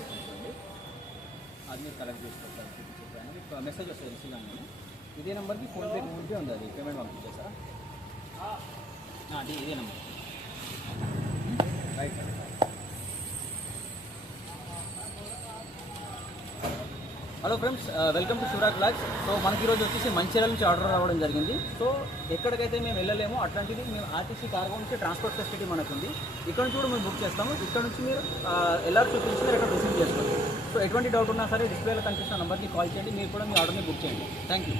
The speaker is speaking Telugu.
చూపించండి, అది మీరు కలెక్ట్ చేసుకోవాలి. చూపించండి మీకు మెసేజ్ వస్తుంది ఇన్స్టాగ్రామ్లో. ఇదే నెంబర్కి ఫోన్పే గూగుల్ పే ఉంది, అది పేమెంట్ పంపించేస్తారా? ఇదే number right. Hello friends, welcome to Shivraj blogs. So మనకి ఈరోజు వచ్చేసి మంచిర్యాల నుంచి ఆర్డర్ రావడం జరిగింది. సో ఎక్కడికైతే మేము వెళ్ళలేమో అట్లాంటిది మేము ఆర్టీసీ కార్గో నుంచి ట్రాన్స్పోర్ట్ ఫెసిలిటీ మనకు ఉంది. ఇక్కడ నుంచి కూడా మేము బుక్ చేస్తాము. ఇక్కడ నుంచి మీరు ఎలా చూపించి మీరు ఇక్కడ రిసీవ్ చేసుకోండి. సో ఎటువంటి డౌట్ ఉన్నా సరే డిస్ప్లేలో కనిపిస్తున్న నెంబర్కి కాల్ చేయండి, మీరు కూడా మీ ఆర్డర్ని బుక్ చేయండి. Thank you.